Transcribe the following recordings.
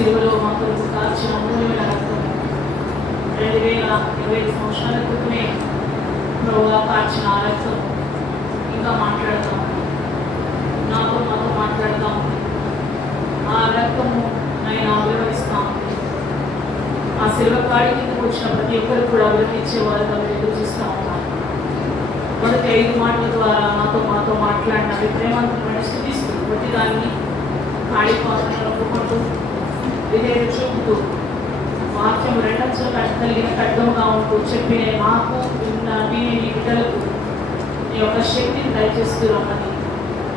సిలువలో మా కొరకు కాల్చిన అమూల్యమైన రక్తం 2025 సంవత్సరాల క్రితమే ప్రభువా కాల్చిన ఆ రక్తం ఇంకా మాట్లాడుతూ ఉంది, మాతో మాట్లాడుతూ ఉంది. ఆ రక్తము నేను వివరిస్తూ ఉంది. ఆ సిలువ కాడి కిందకు వచ్చిన ప్రతి ఒక్కరు కూడా వివరించేవారు వాళ్ళు ఎదురు చూస్తూ ఉన్నారు. మొదటి 5 మాటల ద్వారా మాతో మాట్లాడిన ప్రేమంతమైన స్థితిస్తూ ప్రతిదాన్ని కాడి పాత్రను ఒప్పుకుంటూ విధేయత చూపుతూ వాక్యం రెండంచుల కలిగిన ఖడ్గముగా ఉంటూ చెప్పిన మాకు వినే బిడ్డలకు నీ యొక్క శక్తిని దయచేస్తూ రమ్మని,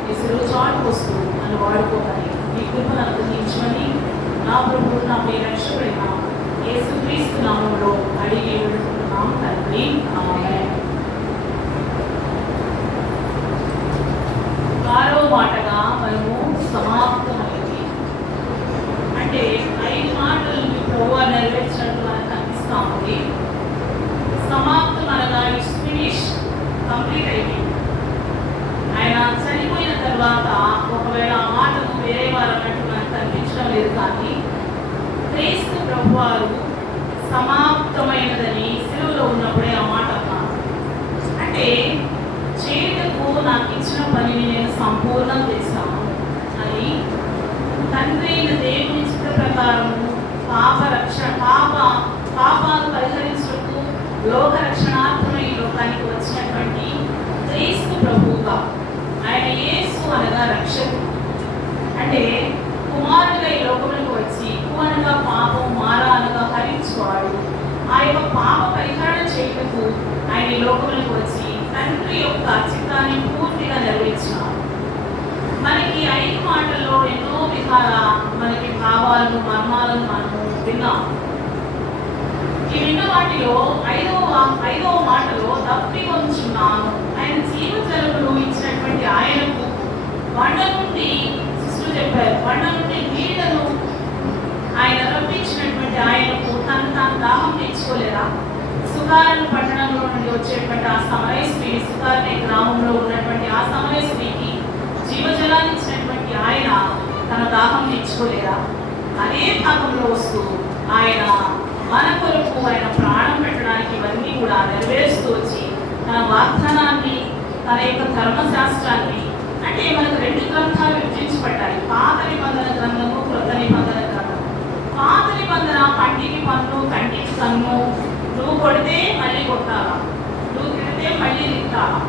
ఈ సిలువ చాటు వస్తూ నన్ను వాడుకోమని, నీ కృపను అనుగ్రహించమని నా ప్రభువు నా మీ రక్షకుడైన యేసుక్రీస్తు నామములో అడిగి వేడుకుంటున్నాం తండ్రి. ఆమేన్. 6వ మాటగా మనము సమాప్తమైంది అంటే 5 మాటలను ప్రభువా నెరవేర్చినట్టు మనకు అనిపిస్తూ ఉంది. సమాప్తం అనగా ఇట్స్ ఫినిష్, కంప్లీట్ అయిపోయింది. ఆయన చనిపోయిన తర్వాత ఒకవేళ ఆ మాటను వేరే వారు అన్నట్టు మనకు అనిపించడం లేదు, కానీ క్రీస్తు ప్రభువారు సమాప్తమైనదని సిలువలో ఉన్నప్పుడే ఆ మాట అన్నారు. అంటే చేయుటకు నాకు ఇచ్చిన పనిని నేను సంపూర్ణం చేశాను అని తండ్రి అయిన దేవుని చిత్త ప్రకారము పాపాలు పరిహరించుటకు లోక రక్షణార్థమై ఈ లోకానికి వచ్చినటువంటి క్రీస్తు ప్రభువుగా, ఆయన యేసు అనగా రక్షకుడు, అంటే కుమారుడిగా ఈ లోకములకు వచ్చి అనగా పాపం, మారా అనగా హరించువాడు, ఆ యొక్క పాప పరిహారం చేయుటకు ఆయన ఈ లోకములకు వచ్చి తండ్రి యొక్క చిత్తాన్ని పూర్తిగా నెరవేర్చినారు. మనకి 5 మాటల్లో ఎన్నో విధాల మనకి భావాలను, మర్మాలను మనము విన్నాం. ఈ విన్న వాటిలో 5వ మాటలో తప్పికొంచున్నాను. ఆయన జీవజలములు ఇచ్చినటువంటి ఆయనకు బండ నుండి శిష్యులు చెప్పారు, బండ నుండి నీళ్లను ఆయన రప్పించినటువంటి ఆయనకు తాను దాహం తెచ్చుకోలేదా? సుకారణ పట్టణంలో నుండి వచ్చేటువంటి ఆ సమరయశ్రీ, సుకారణ గ్రామంలో ఉన్నటువంటి ఆ సమరయశ్రీకి జీవజలాన్ని ఇచ్చినటువంటి ఆయన తన దాహం తెచ్చుకోలేదా? అదే భాగంలో వస్తూ ఆయన మన కొరకు ఆయన ప్రాణం పెట్టడానికి ఇవన్నీ కూడా నెరవేరుస్తూ వచ్చి తన వాగ్దానాన్ని, తన యొక్క ధర్మశాస్త్రాన్ని, అంటే మనకు 2 గ్రంథాలు విభజించబడ్డాయి, పాత నిబంధన గ్రంథము, క్రొత్త నిబంధన గ్రంథం. పాత నిబంధన పంటికి పన్ను, కంటికి కన్ను, నువ్వు కొడితే మళ్ళీ కొట్టాలా, నువ్వు తిడితే మళ్ళీ తిట్టాలా,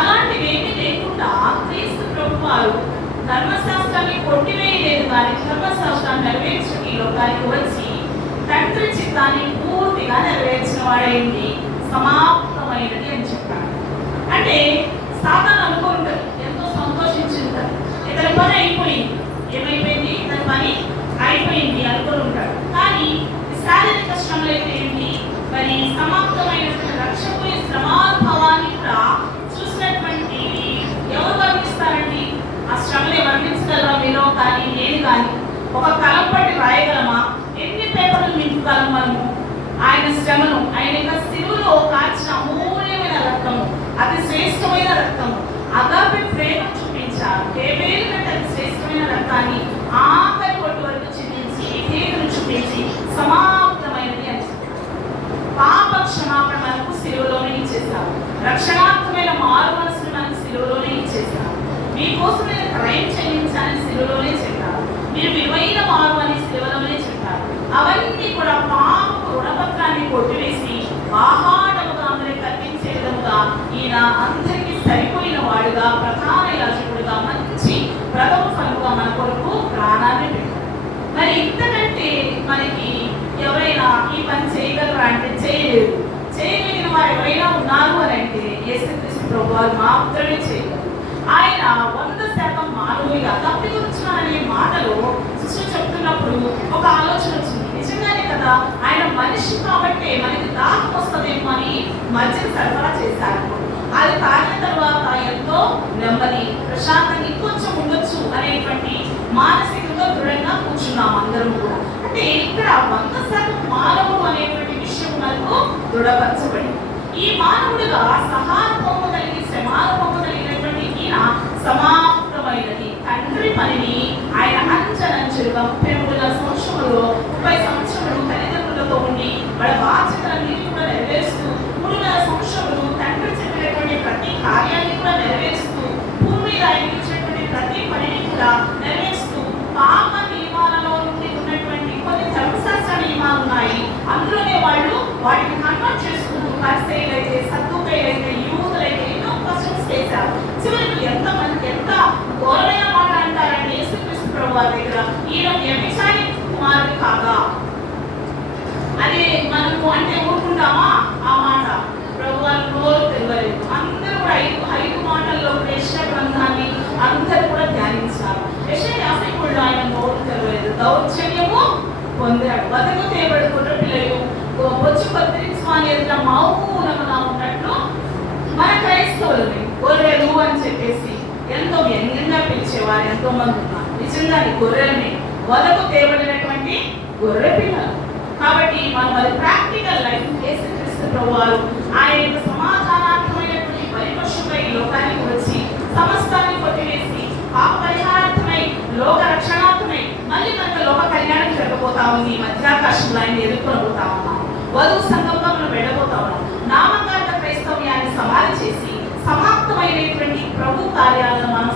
అలాంటివేమీ లేకుండా క్రీస్తు ప్రభువారు ధర్మశాస్త్రాన్ని కొట్టివేయలేదు, కానీ ధర్మశాస్త్రాన్ని నెరవేర్చి ఈ లోకానికి వచ్చి తండ్రి చిత్తాన్ని పూర్తిగా నెరవేర్చిన వాడైంది, సమాప్తమైనది అని చెప్పాడు. అంటే సాతాను అనుకుంటారు, ఎంతో సంతోషించుంటారు, ఇతని పని అయిపోయింది, ఏమైపోయింది, ఇతని పని అయిపోయింది అనుకుని ఉంటాడు. కానీ శారీరక శ్రమలు అయితే ఏంటి, మరి సమాప్తమైనటువంటి రక్షకుని శ్రమానుభవాన్ని కూడా చూసినటువంటి ఎవరు వర్ణిస్తారండి? ఆ శ్రమని వర్ణించగలరా మీరు? కానీ నేను కానీ ఒక కలం పట్టి రాయగలమా? ఎన్ని పేపర్లు నింపుగలం మనము? ఆయన శ్రమను, ఆయన యొక్క సిలువలో కాల్చిన అమూల్యమైన రక్తము, అతి శ్రేష్టమైన రక్తము, అగాపే ప్రేమ చూపించారు. కేవలం కంటే అతి శ్రేష్టమైన రక్తాన్ని ఆఖరి కొట్టు వరకు చిందించి విధేయతను చూపించి సమాప్తమైనది అని పాప క్షమాపణ మనకు సిలువలోనే ఇచ్చేశారు. రక్షణాత్మకమైన మారు మనసును మనకు సిలువలోనే ఇచ్చేశారు. మీకోసం నేను క్రయం చెల్లించాలని సిలువలోనే చెప్పారు. మీరు విలువైన మారు అని సిలువలోనే చెప్పారు. అవన్నీ కూడా పాపపు రుణపత్రాన్ని కొట్టివేసి ఆహారముగా అందరికి కల్పించే విధముగా ఈయన అందరికీ సరిపోయిన వాడుగా, ప్రధాన యాజకుడుగా, మంచి ప్రథమ ఫలముగా మన కొరకు ప్రాణాన్ని పెట్టారు. మరి ఇంతకంటే మనకి ఎవరైనా ఈ పని చేయగలరా అంటే చేయలేదు. చేయగలిగిన వారు ఎవరైనా ఉన్నారు అని అంటే యేసుక్రీస్తు ప్రభువారు మాత్రమే చేయగలరు. ఆయన 100% మానవుడిగా తప్పికొచ్చున్నారనే మాటలో శిష్యులు చెప్తున్నప్పుడు ఒక ఆలోచన వచ్చింది. నిజంగానే కదా, ఆయన మనిషి కాబట్టి మనకి దాహం వస్తుందేమో అని మధ్యని సరఫరా చేశారు. అది తాగిన తర్వాత ఎంతో నెమ్మది, ప్రశాంతంగా ఇంకొంచెం ఉండొచ్చు అనేటువంటి మానసికంగా దృఢంగా కూర్చున్నాం అందరం కూడా. అంటే ఇక్కడ 100% మానవుడు అనేటువంటి విషయం మనకు దృఢపరచబడింది. ఈ మానవుడిగా సహానుభవం కలిగి శ్రమానుభవం కలిగినటువంటి ఈయన సమాప్తమైనది తండ్రి పనిని ఆయన అంచనంచులుగా 33 సంవత్సరములు తప్పకుండా నెరవేరుస్తూ పాప నియమాలలో నుండి ఉన్నటువంటి కొన్ని ధర్మశాస్త్ర నియమాలు ఉన్నాయి. అందులోనే వాళ్ళు వాటిని కన్వర్ట్ చేసుకుంటూ పరిసయ్యులైతే, సద్దూకయ్యులైతే, యూదులైతే ఎన్నో క్వశ్చన్స్ చేశారు. చివరికి ఎంత ఘోరమైన మాట అంటారంటే యేసుక్రీస్తు ప్రభువారి దగ్గర, ఈయన వ్యభిచారి కుమారుడు కాగా. అది మనము అంటే ఊరుకుంటామా? ఆ మాట ప్రభువారు నోరు తెరవలేదు. అందరూ కూడా ఐదు మాటల్లో యెషయా గ్రంథాన్ని అందరూ కూడా ధ్యానించారు. యెషయా 53లో ఆయన నోరు తెరవలేదు. దౌర్జన్యము పొందాడు. బతుకు తేబడి గొర్రె పిల్లలు బొచ్చు కత్తిరించమని ఎదుట మౌనముగా ఉన్నట్లు మన క్రైస్తవులని గొర్రెలు అని చెప్పేసి ఎంతో వ్యంగ్యంగా పిలిచేవారు ఎంతో మంది ఉన్నారు. నిజంగా గొర్రెలని వదకు తేబడినటువంటి గొర్రె పిల్లలు. కాబట్టి మనం అది ప్రాక్టికల్ లైఫ్ యేసుక్రీస్తు ప్రభువారు ఆయన యొక్క సమాధానాత్మకమైనటువంటి పరిపక్షుడై ఈ లోకానికి వచ్చి సమస్తాన్ని కొట్టివేసి పాప పరిహారార్థమై లోక రక్షణార్థమై మళ్ళీ మనకు లోక కళ్యాణం జరగబోతా ఉంది. మధ్యాకాశంలో ఆయన ఎదుర్కొనబోతా ఉన్నాం. వధువు సంఘంగా మనం వెళ్ళబోతా ఉన్నాం. నామకార్థ క్రైస్తవ్యాన్ని సమాధి చేసి సమాప్తమైనటువంటి ప్రభు కార్యాలను మనం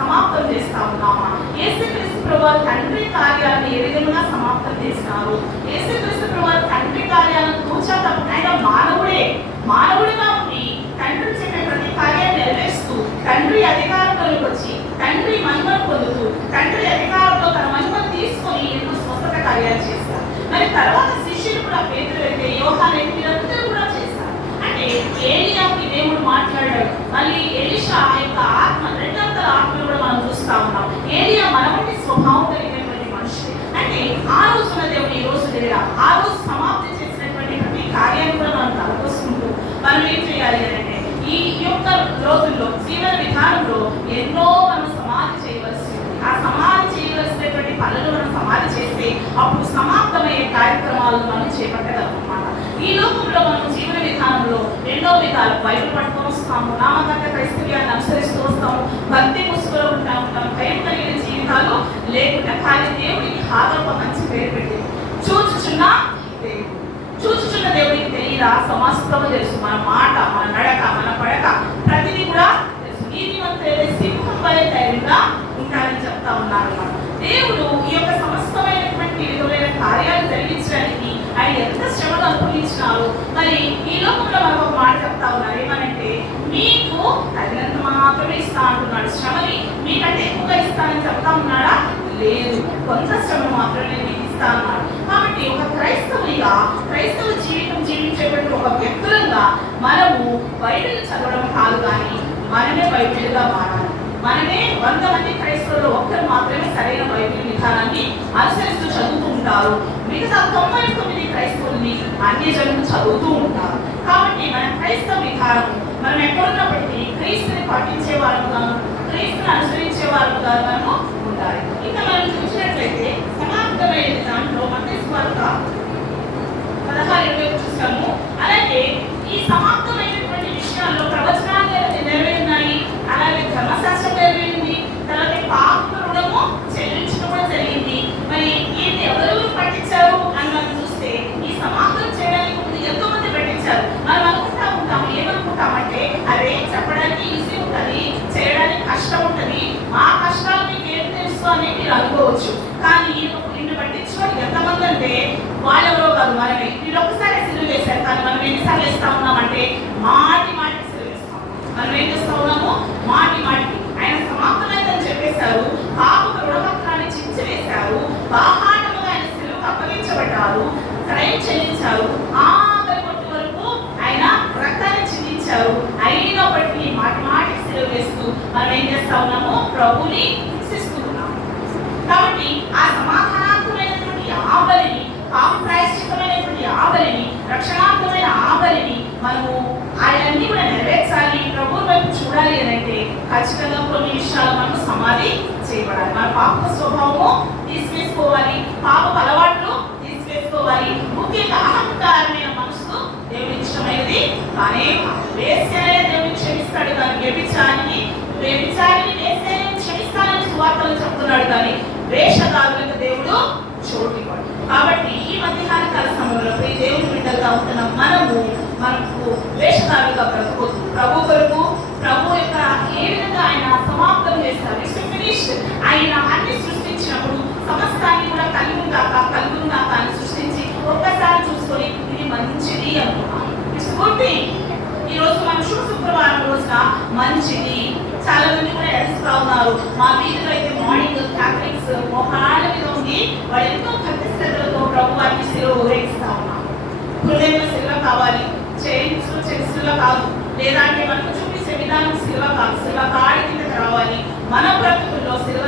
సమాప్తం చేస్తా ఉన్నామా? యేసుక్రీస్తు ప్రభువారు తండ్రి కార్యాలను ఏ విధంగా సమాప్తం చేసినారు? యేసుక్రీస్తు ప్రభువారు తండ్రి కార్యాలను తూచా తప్ప ఆయన మానవుడిగా ఉండి తండ్రి చెప్పే ప్రతి కార్యాన్ని నెరవేరుస్తూ తండ్రి అధికారంలోకి వచ్చి తండ్రి మహిమను పొందుతూ తండ్రి అధికారంలో తన మహిమను తీసుకొని ఎన్నో స్వస్థత కార్యాలు చేస్తారు. మరి తర్వాత శిష్యులు కూడా పేతురు అయితే, యోహాను అయితే వీరందరూ కూడా చేస్తారు. అంటే ఏలియాకి దేవుడు మాట్లాడాడు. మళ్ళీ ఎలీషా యొక్క ఆత్మ రెండంతల ఆత్మను కూడా మనం చూస్తా ఉన్నాం. ఏలియా మనవంటి స్వభావం కలిగినటువంటి మనుషులు. అంటే ఆ రోజున దేవుడు ఈ రోజు లేదా ఆ రోజు సమాప్తి చేసినటువంటి ప్రతి కార్యాన్ని కూడా మనం తలపోసుకుంటూ మనం ఏం చేయాలి అంటే ఈ యొక్క రోజుల్లో జీవన విధానంలో ఎన్నో మనం సమాధి చేయవలసి ఉంది. ఆ సమాధి చేయవలసినటువంటి పనులు మనం సమాధి చేస్తే అప్పుడు సమాప్తమయ్యే కార్యక్రమాలను మనం చేపట్టగలం అన్నమాట. ఈ లోకంలో మనం జీవన విధానంలో ఎన్నో విధాలు బయట పట్టుకొని వస్తాము. నామకార్థ క్రైస్తవ్యాన్ని అనుసరిస్తూ వస్తాము. భక్తి ముసుగులో ఉంటాం. భయం కలిగిన జీవితాలు లేకుండా కానీ దేవుడికి హాగర్భ మంచి పేరు పెట్టింది. చూచుచున్న దేవుడికి తెలియదా? సమస్తము తెలుసు. మన మాట, మన నడక, మన పడక ప్రతిదీ కూడా తెలుసు. నీతిమంతులైతే సింహం వలె ధైర్యంగా ఉంటారని చెప్తా ఉన్నారు అన్నమాట. దేవుడు ఈ యొక్క సమస్తమైనటువంటి విధమైన కార్యాలు జరిగించడానికి ఆయన ఎంత శ్రమను అనుభవించినారు. మరి ఈ లోకంలో మనకు ఒక మాట చెప్తా ఉన్నారు. ఏమనంటే మీకు తగినంత మాత్రమే ఇస్తా అంటున్నాడు. శ్రమని మీకంటే ఎక్కువగా ఇస్తానని చెప్తా ఉన్నాడా? లేదు, కొంత శ్రమ మాత్రమే నేను ఇస్తా అన్నాడు. కాబట్టి ఒక క్రైస్తవ జీవితం జీవించేటువంటి ఒక వ్యక్తులంగా మనము బైబిల్ చదవడం కాదు, కానీ మనమే బైబిల్గా మారాలి. మనమే 100 మంది క్రైస్తవులు ఒక్కరు మాత్రమే సరైన బైబిల్ విధానాన్ని అనుసరిస్తూ చదువుతూ ఉంటారు. మిగతా 99 క్రైస్తవుల్ని అన్యజనులు చదువుతూ ఉంటారు. కాబట్టి మన క్రైస్తవ విధానం మనం ఎక్కడున్నప్పటికీ క్రీస్తుని పాటించే వారుగా, క్రీస్తుని అనుసరించే వారుగా మనము ఉండాలి. ఇంకా మనం చూసినట్లయితే సమాప్తమైన దాంట్లో మత్తయి సువార్త 16:20 చూసాము. అలాగే ఈ సమాప్తమైనటువంటి విషయాల్లో ప్రవచనాలు నెరవేరినాయి, అలాగే ధర్మశాస్త్రం నెరవేరింది, తర్వాత పాప రుణము చెల్లించడం కూడా జరిగింది. మరి ఇది ఎవరు పట్టించారు అని మనం చూస్తే ఈ సమాప్తం చేయడానికి ముందు ఎంతో మంది పట్టించారు. మనం అనుకుంటాము ఏమనుకుంటామంటే అదే చెప్పడానికి ఈజీ ఉంటుంది, చేయడానికి కష్టం ఉంటుంది, మా కష్టాలు మీకు ఏం తెలుసు అని మీరు అనుకోవచ్చు. కానీ నిన్ను పట్టించుకోవడానికి ఎంతమంది అంటే వాళ్ళెవరో కాదు, మనమే. వీళ్ళు ఒక్కసారి సిలువ వేశారు, కానీ మనం ఎన్నిసార్లు వేస్తా ఉన్నామంటే మాటి సిలువ వేస్తాం. మనం ఏం చేస్తా ఉన్నాము? మాటికి ఆయన సమాప్తమైందని చెప్పేశారు. పాపకు రుణపత్రాన్ని చించివేశారు. బాహాటముగా ఆయన సిలువకు అప్పగించబడ్డారు. క్రైమ్ చెల్లించారు. ఆఖరి పొట్టు వరకు ఆయన రక్తాన్ని చిందించారు. అయినప్పటికీ మాటికి సిలువ వేస్తూ మనం ఏం చేస్తా ఉన్నాము? ప్రభుని శిక్షిస్తూ ఉన్నాము. కాబట్టి ఆ సమాధానాత్మకమైనటువంటి ఆబలిని, పాప ప్రాయశ్చిత్తమైనటువంటి ఆబలిని, రక్షణార్థమైన ఆబలిని మనము ఆయనన్నీ కూడా నెరవేర్చాలి, ప్రభు వైపు చూడాలి అని అంటే ఖచ్చితంగా కొన్ని విషయాలు మనకు సమాధి చేయబడాలి. మన పాప స్వభావము తీసివేసుకోవాలి, పాప అలవాట్లు తీసివేసుకోవాలి. ముఖ్యంగా అహంకారమైన మనసు దేవుని ఇష్టమైనది కానీ వేశ్యనే దేవుని క్షమిస్తాడు, కానీ వ్యభిచారిని క్షమిస్తానని సువార్తలు చెప్తున్నాడు, కానీ వేషధారులకు దేవుడు చోటు ఇవ్వడు. కాబట్టి ఈ మధ్యాహ్న కాల సమయంలో దేవుని బిడ్డలుగా ఉంటున్న మనకు వేషధారులుగా బ్రతకొద్దు. ప్రభు కొరకు ప్రభు యొక్క ఏ విధంగా ఆయన సమాప్తం చేస్తారు, ఫినిష్ క్రియేషన్. ఆయన అన్ని సృష్టించినప్పుడు సమస్తాన్ని కూడా కలుగుందాక అని సృష్టించి ఒక్కసారి చూసుకొని ఇది మంచిది అనుకున్నాం. It's good thing. ఈ రోజు మనం శుక్రవారం రోజున మంచిది. చాలా మంది కూడా ఎడుస్తా ఉన్నారు. మా వీధిలో అయితే మార్నింగ్ క్యాథలిక్స్ మోకాళ్ళ మీద ఉంది, వాళ్ళు ఎంతో భక్తి శ్రద్ధలతో ప్రభు వారికి శిలువ ఊరేగిస్తా ఉన్నాం. హృదయంలో శిలువ కావాలి, శిలువ కాదు, లేదా అంటే మనకు చూపించే విధానం శిలువ కాదు, శిలువ కాడి కింద రావాలి. మన బ్రతుకుల్లో శిలువ